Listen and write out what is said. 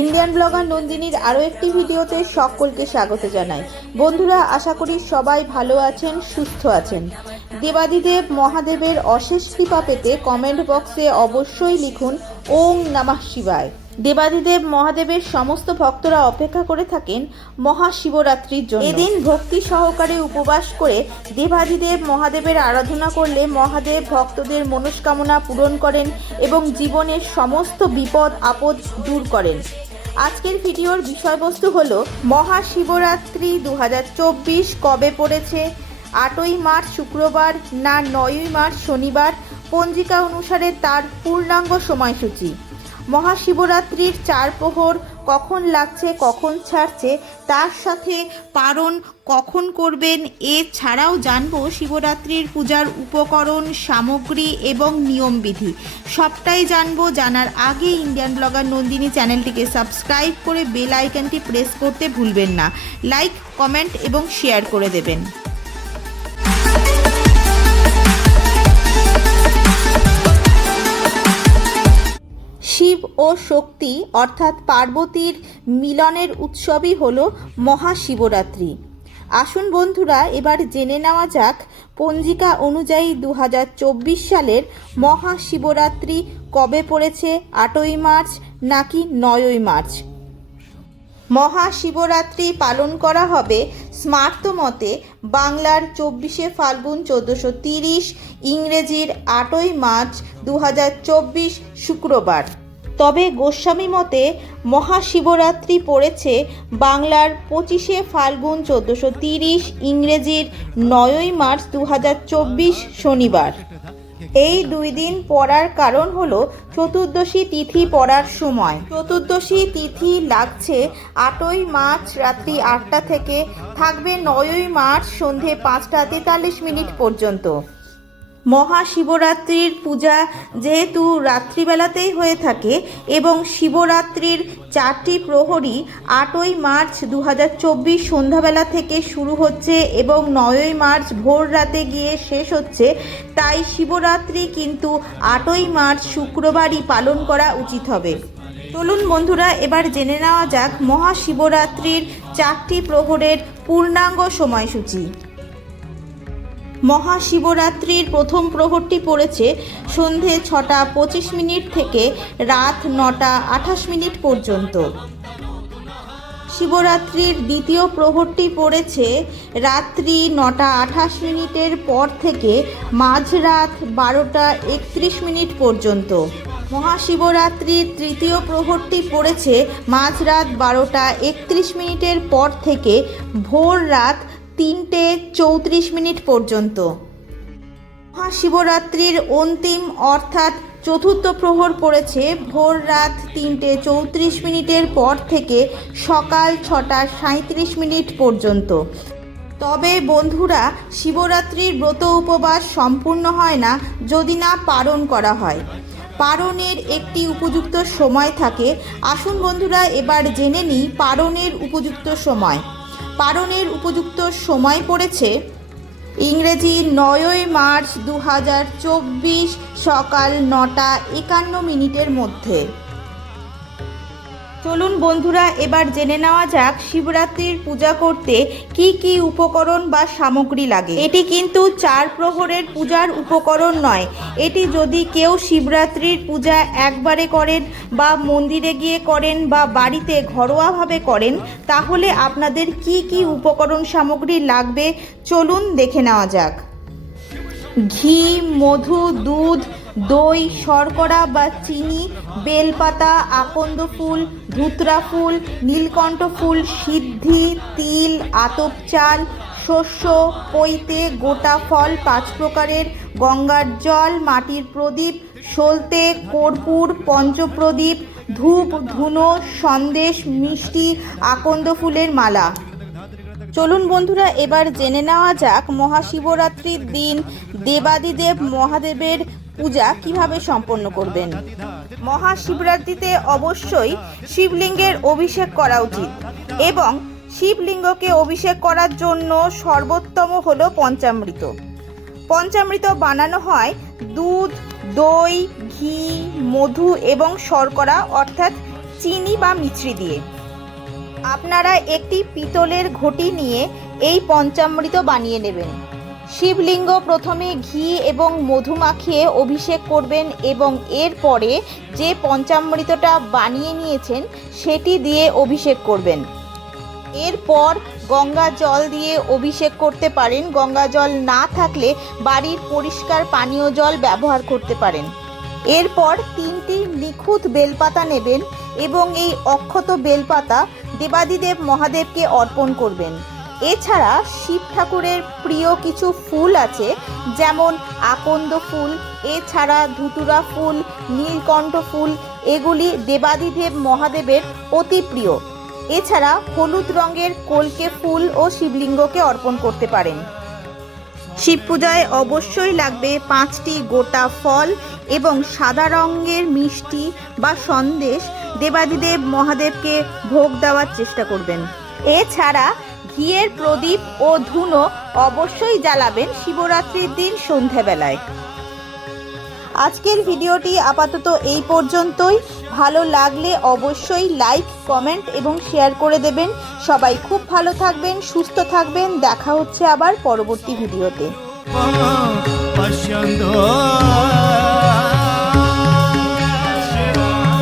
Indian blogger নন্দিনীর আরও একটি ভিডিওতে সকলকে স্বাগত জানাই। বন্ধুরা, আশা করি সবাই ভালো আছেন, সুস্থ আছেন। দেবাদিদেব মহাদেবের অশেষ কৃপা পেতে কমেন্ট বক্সে অবশ্যই লিখুন, ওম নমঃ শিবায়। দেবাদিদেব মহাদেবের সমস্ত ভক্তরা অপেক্ষা করে থাকেন মহাশিবরাত্রির জন্য। এদিন ভক্তি সহকারে উপবাস করে দেবাদিদেব মহাদেবের আরাধনা করলে মহাদেব ভক্তদের মনস্কামনা পূরণ করেন এবং জীবনের সমস্ত বিপদ, আপদ দূর করেন। আজকের ভিডিওর বিষয়বস্তু হলো, মহাশিবরাত্রি দু হাজার চব্বিশ কবে পড়েছে? আটই মার্চ শুক্রবার না নয়ই মার্চ শনিবার? পঞ্জিকা অনুসারে তার পূর্ণাঙ্গ সময়সূচি। মহাশিবরাত্রির চার প্রহর কখন লাগছে, কখন ছাড়ছে, তার সাথে পারণ কখন করবেন এছাড়াও জানব শিবরাত্রির পূজার উপকরণ, সামগ্রী এবং নিয়মবিধি। সবটাই জানব, জানার আগে ইন্ডিয়ান ব্লগার নন্দিনী চ্যানেলটিকে সাবস্ক্রাইব করে বেল আইকনটি প্রেস করতে ভুলবেন না। লাইক, কমেন্ট এবং শেয়ার করে দেবেন। শিব ও শক্তি, অর্থাৎ পার্বতীর মিলনের উৎসবই হল মহাশিবরাত্রি। আসুন বন্ধুরা, এবার জেনে নেওয়া যাক পঞ্জিকা অনুযায়ী দু হাজার চব্বিশ সালের মহাশিবরাত্রি কবে পড়েছে, আটই মার্চ নাকি নয়ই মার্চ? মহাশিবরাত্রি পালন করা হবে স্মার্ত মতে বাংলার চব্বিশে ফাল্গুন চোদ্দোশো তিরিশ, ইংরেজির আটই মার্চ দু হাজার চব্বিশ শুক্রবার। তবে গোস্বামী মতে মহাশিবরাত্রি পড়েছে বাংলার পঁচিশে ফাল্গুন চোদ্দোশো তিরিশ ইংরেজির নয়ই মার্চ দু হাজার চব্বিশ শনিবার। এই দুই দিন পড়ার কারণ হলো চতুর্দশী তিথি পড়ার সময়। চতুর্দশী তিথি লাগছে আটই মার্চ রাত্রি আটটা থেকে, থাকবে নয়ই মার্চ সন্ধে পাঁচটা তেতাল্লিশ মিনিট পর্যন্ত। মহাশিবরাত্রির পূজা যেহেতু রাত্রিবেলাতেই হয়ে থাকে এবং শিবরাত্রির চারটি প্রহরী আটই মার্চ দু হাজার চব্বিশ সন্ধ্যাবেলা থেকে শুরু হচ্ছে এবং নয়ই মার্চ ভোর রাতে গিয়ে শেষ হচ্ছে, তাই শিবরাত্রি কিন্তু আটই মার্চ শুক্রবারই পালন করা উচিত হবে। চলুন বন্ধুরা, এবার জেনে নেওয়া যাক মহাশিবরাত্রির চারটি প্রহরের পূর্ণাঙ্গ সময়সূচি। মহাশিবরাত্রির প্রথম প্রহরটি পড়েছে সন্ধে ছটা পঁচিশ মিনিট থেকে রাত নটা আঠাশ মিনিট পর্যন্ত। শিবরাত্রির দ্বিতীয় প্রহরটি পড়েছে রাত্রি নটা আঠাশ মিনিটের পর থেকে মাঝরাত বারোটা একত্রিশ মিনিট পর্যন্ত। মহাশিবরাত্রির তৃতীয় প্রহরটি পড়েছে মাঝরাত বারোটা একত্রিশ মিনিটের পর থেকে ভোর রাত তিনটে চৌত্রিশ মিনিট পর্যন্ত। মহাশিবরাত্রির অন্তিম অর্থাৎ চতুর্থ প্রহর পড়েছে ভোর রাত তিনটে চৌত্রিশ মিনিটের পর থেকে সকাল ছটা সাঁত্রিশ মিনিট পর্যন্ত। তবে বন্ধুরা, শিবরাত্রির ব্রত উপবাস সম্পূর্ণ হয় না যদি না পালন করা হয়। পারণের একটি উপযুক্ত সময় থাকে। আসুন বন্ধুরা, এবার জেনে নিই পারণের উপযুক্ত সময়। পালনের উপযুক্ত সময় পড়েছে ইংরেজি নয়ই মার্চ দু হাজার চব্বিশ সকাল নটা একান্ন মিনিটের মধ্যে। চলুন বন্ধুরা, এবার জেনে নেওয়া যাক শিবরাত্রির পূজা করতে কি কি উপকরণ বা সামগ্রী লাগে। এটি কিন্তু চার প্রহরের পূজার উপকরণ নয়। এটি যদি কেউ শিবরাত্রির পূজা একবারে করেন বা মন্দিরে গিয়ে করেন বা বাড়িতে ঘরোয়াভাবে করেন, তাহলে আপনাদের কি কি উপকরণ সামগ্রী লাগবে চলুন দেখে নেওয়া যাক। ঘি, মধু, দুধ দই, শর্করা বা চিনি, বেলপাতা, আকন্দ ফুল, ধুতরা ফুল, নীলকণ্ঠ ফুল, সিদ্ধি, তিল, আতপ চাল, শস্য, পৈতে, গোটা ফল, পাঁচ প্রকারের গঙ্গার জল, মাটির প্রদীপ, সলতে, কর্পূর, পঞ্চপ্রদীপ, ধূপ, ধুনো, সন্দেশ, মিষ্টি, আকন্দ ফুলের মালা। চলুন বন্ধুরা, এবার জেনে নেওয়া যাক মহাশিবরাত্রির দিন দেবাদিদেব মহাদেবের পূজা কীভাবে সম্পন্ন করবেন। মহাশিবরাত্রিতে অবশ্যই শিবলিঙ্গের অভিষেক করা উচিত এবং শিবলিঙ্গকে অভিষেক করার জন্য সর্বোত্তম হল পঞ্চামৃত। পঞ্চামৃত বানানো হয় দুধ, দই, ঘি, মধু এবং শর্করা অর্থাৎ চিনি বা মিছরি দিয়ে। আপনারা একটি পিতলের ঘটি নিয়ে এই পঞ্চামৃত বানিয়ে নেবেন। শিবলিঙ্গ প্রথমে ঘি এবং মধু মাখিয়ে অভিষেক করবেন এবং এরপরে যে পঞ্চামৃতটা বানিয়ে নিয়েছেন, সেটি দিয়ে অভিষেক করবেন। এরপর গঙ্গা জল দিয়ে অভিষেক করতে পারেন। গঙ্গা জল না থাকলে বাড়ির পরিষ্কার পানীয় জল ব্যবহার করতে পারেন। এরপর তিনটি নিখুঁত বেলপাতা নেবেন এবং এই অক্ষত বেলপাতা দেবাদিদেব মহাদেবকে অর্পণ করবেন। এছাড়া শিব ঠাকুরের প্রিয় কিছু ফুল আছে, যেমন আকন্দ ফুল, এছাড়া ধুতুরা ফুল, নীলকণ্ঠ ফুল, এগুলি দেবাদিদেব মহাদেবের অতি প্রিয়। এছাড়া হলুদ রঙের কলকে ফুল ও শিবলিঙ্গকে অর্পণ করতে পারেন। শিব পূজায় অবশ্যই লাগবে পাঁচটি গোটা ফল এবং সাদা রঙের মিষ্টি বা সন্দেশ দেবাদিদেব মহাদেবকে ভোগ দেওয়ার চেষ্টা করবেন। এছাড়া ঘিয়ের প্রদীপ ও ধুনো অবশ্যই জ্বালাবেন শিবরাত্রির দিন সন্ধেবেলায়। আজকের ভিডিওটি আপাতত এই পর্যন্তই। ভালো লাগলে অবশ্যই লাইক, কমেন্ট এবং শেয়ার করে দেবেন। সবাই খুব ভালো থাকবেন, সুস্থ থাকবেন। দেখা হচ্ছে আবার পরবর্তী ভিডিওতে।